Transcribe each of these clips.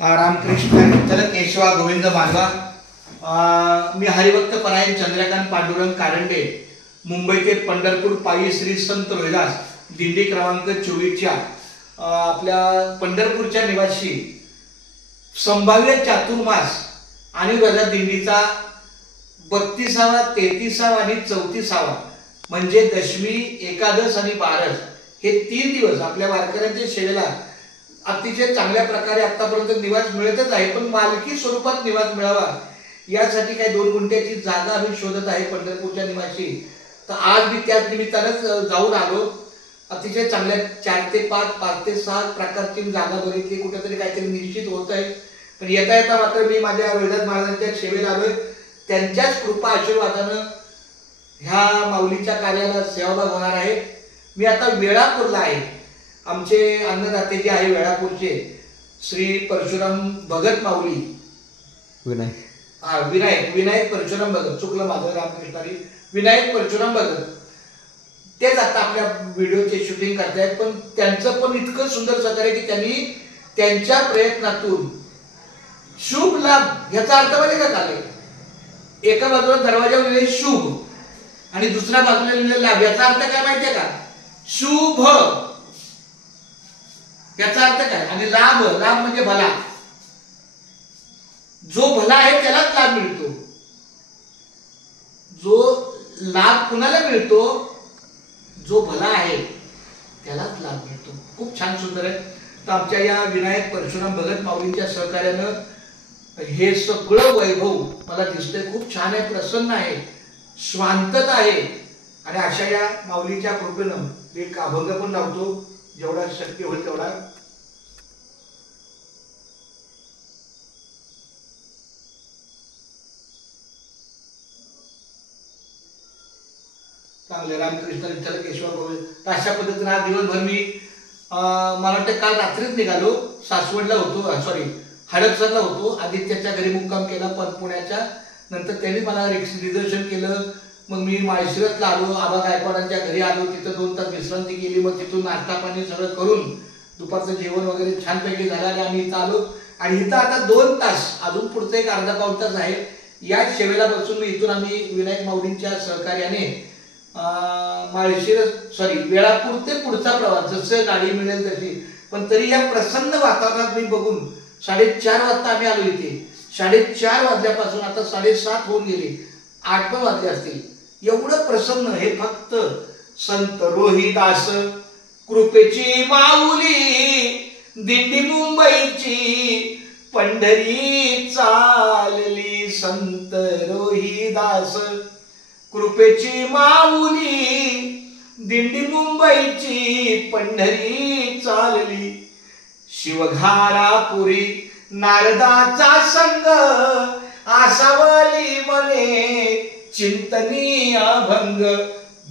रामकृष्ण विठ्ठल केशवा गोविंद माधवा। मी हरिभक्त परायण चंद्रकांत पांडुरंग कारंडे, मुंबई ते पंढरपूर पायी श्री संत रोहिदास दिंडी क्रमांक 24च्या आपल्या पंढरपूरच्या निवासी संभाव्य चातुर्मास आणि रजा दिंडीचा 32वा 33वा आणि 34वा म्हणजे दशमी, एकादश आणि बारस हे 3 दिवस आपल्या वारकऱ्यांच्या सेवेला अतिशय चांगल्या प्रकारे आतापर्यंत निवास मिळतच आहे, पण मालकी स्वरूपात निवास मिळावा यासाठी काही 2 गुंठ्याची जागा आम्ही शोधत आहे पंढरपूरच्या निवासी। तर आज मी त्याच निमित्तानेच जाऊन आलो। अतिशय चांगल्या 4 ते 5, 5 ते 6 प्रकारची जागा बघितली, कुठेतरी काहीतरी निश्चित होत आहे। पण येता येता मात्र मी माझ्या रोहिदास महाराजांच्या सेवेला आलोय। त्यांच्याच कृपा आशीर्वादानं ह्या माऊलीच्या कार्याला सहभाग होणार आहे। मी आता वेळापूरला आहे। आमचे अन्नदाते जे आहे वेळापूरचे श्री परशुराम भगत माऊली, विनायक परशुराम भगत, चुकलं माझं रामकृष्णारी, विनायक परशुराम भगत तेच आता आपल्या व्हिडिओचे शूटिंग करतायत। पण त्यांचं पण इतकं सुंदर सहकार्य की त्यांनी त्यांच्या प्रयत्नातून शुभ लाभ याचा अर्थ म्हणजे काय झाले, एका बाजूला दरवाजावर लिहिले शुभ आणि दुसऱ्या बाजूला लिहिले लाभ, याचा अर्थ काय माहितीये का? शुभ याचा अर्थ काय आणि लाभ, लाभ म्हणजे भला। जो भला आहे त्यालाच लाभ मिळतो। जो लाभ कुणाला मिळतो? जो भला आहे त्यालाच लाभ मिळतो। खूप छान सुंदर आहे। तर आमच्या या विनायक परशुराम भगत माऊलींच्या सहकार्यानं हे सगळं वैभव मला दिसतंय, खूप छान आहे, प्रसन्न आहे, शांतता आहे। आणि अशा या माऊलीच्या कृपेनं एक अभंग पण लावतो जेवढा शक्य होईल तेवढा। चांगले रामकृष्ण विठ्ठल केशवा गोविंद। तर अशा पद्धतीने आज दिवसभर मी मला वाटतं काल रात्रीच निघालो, सासवडला होतो, सॉरी हडपसरला होतो, आदित्याच्या घरी मुक्काम केला पुण्याच्या। नंतर त्यांनी मला रिझर्वेशन केलं, मग मी माळशिरसला आलो, आबा गायकवाडांच्या घरी आलो, तिथं 2 तास विश्रांती केली, मग तिथून नाश्ता पाणी सगळं करून दुपारचं जेवण वगैरे छानपैकी झालं आणि आम्ही इथं आलो। आणि इथं आता 2 तास अजून पुढचं एक अर्धा पाऊण तास आहे, या सेवेला बसून मी इथून आम्ही विनायक माऊलींच्या सहकार्याने माळशिरस सॉरी वेळापूर ते पुढचा प्रवास जसं गाडी मिळेल तशी, पण तरी या प्रसन्न वातावरणात मी बघून 4:30 वाजता आम्ही आलो इथे। 4:30 वाजल्यापासून आता 7:30 होऊन गेले, 8 पण वाजले असतील। एवढं प्रसन्न, हे फक्त संत रोहिदास कृपेची माऊली दिंडी मुंबईची पंढरी चालली, संत रोहिदास कृपेची माऊली दिंडी मुंबईची पंढरी चालली। शिवघारापुरी नारदाचा संग आसावली मने चिंतनी अभंग,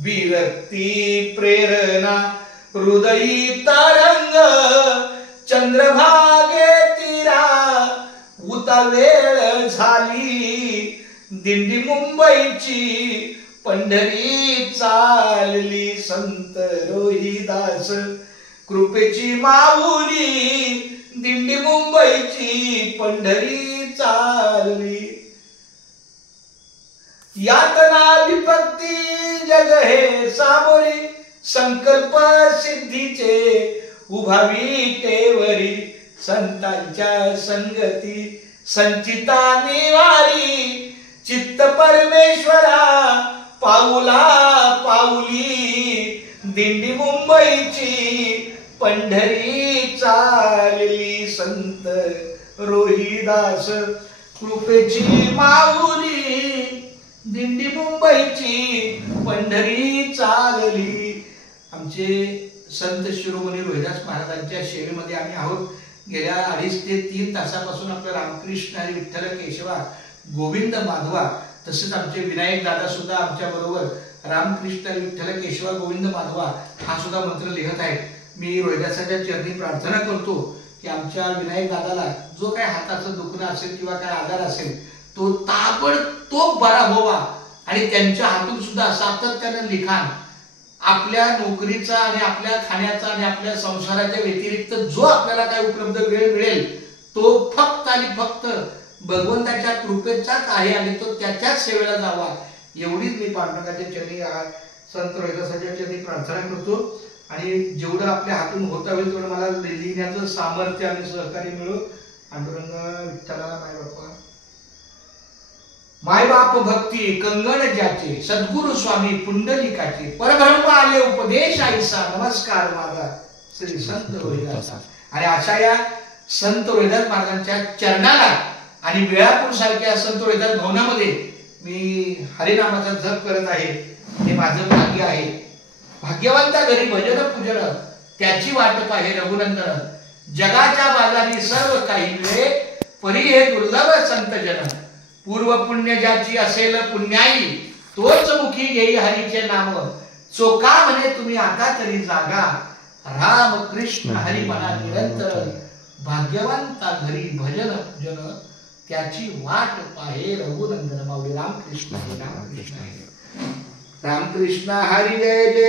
विरक्ती प्रेरणा हृदयी तरंग, चंद्रभागे तीरा उता वेळ झाली, दिंडी मुंबईची पंढरी चालली, संत रोहिदास कृपेची माऊली दिंडी मुंबईची पंढरी चालली। यातना विपत्ती जग हे सामोरी, संकल्प सिद्धीचे उभावी टेवरी, संतांच्या संगती संचिता निवारी, चित्त परमेश्वरा पाऊला पाऊली, दिंडी मुंबईची पंढरी चालली, संत रोहिदास कृपेची माऊली दिंडी मुंबईची पंढरी चालली। आमचे संत शिरोमणी रोहिदास महाराजांच्या सेवेमध्ये आम्ही आहोत। गेल्या 2.5 ते 3 तासापासून आपलं रामकृष्ण आणि विठ्ठल केशवा गोविंद माधवा, तसेच आमचे विनायक दादा सुद्धा आमच्या बरोबर रामकृष्ण आणि विठ्ठल केशवा गोविंद माधवा हा सुद्धा मंत्र लिहत आहेत। मी रोहिदासाच्या चरणी प्रार्थना करतो की आमच्या विनायक दादाला जो काही हाताचं दुखणं असेल किंवा काय आजार असेल तो ताबडतोब बरा व्हावा आणि त्यांच्या हातून सुद्धा सातत्याने लिखाण आपल्या नोकरीचा आणि आपल्या खाण्याचा आणि आपल्या संसाराच्या व्यतिरिक्त जो आपल्याला काय उपलब्ध वेळ मिळेल तो फक्त आणि फक्त भगवंताच्या कृपेचाच आहे आणि तो त्याच्याच सेवेला जावा एवढीच मी पांडुरंगाच्या चरणी संत रोहिदासाच्या चरणी प्रार्थना करतो. आणि जेवढं आपल्या हातून होता होईल तेवढं मला लिहिण्याचं सामर्थ्य आणि सहकार्य मिळो. पांडुरंग विठ्ठलाला मायबाप भक्ती कंगण ज्याचे सद्गुरु स्वामी पुंडलिकाचे परब्रह्म आले उपदेश आईसा नमस्कार माझा श्री संत रोहिदास. आणि अशा या संत रोहिदास महाराजांच्या चरणाला आणि वेळापूर सारख्या संत रोहिदास भवनामध्ये मी हरिनामाचा जप करत आहे. हे माझं भाग्य आहे. भाग्यवंता घरी भजन पूजन त्याची वाट पाहे रघुनंदन. जगाच्या बाजारी सर्व काही मिळे परी हे दुर्लभ संत जन. पूर्व पुण्य ज्याची असेल पुण्याई तोच मुखी घेई हरीचे नाम. चोका म्हणे तुम्ही आता तरी जागा राम कृष्ण हरी म्हणा निरंतर. भाग्यवंता घरी भजन पूजन त्याची वाट पाहे रघुनंदन. माऊली रामकृष्ण हरी रामकृष्ण हरी रामकृष्ण हरी जय जय.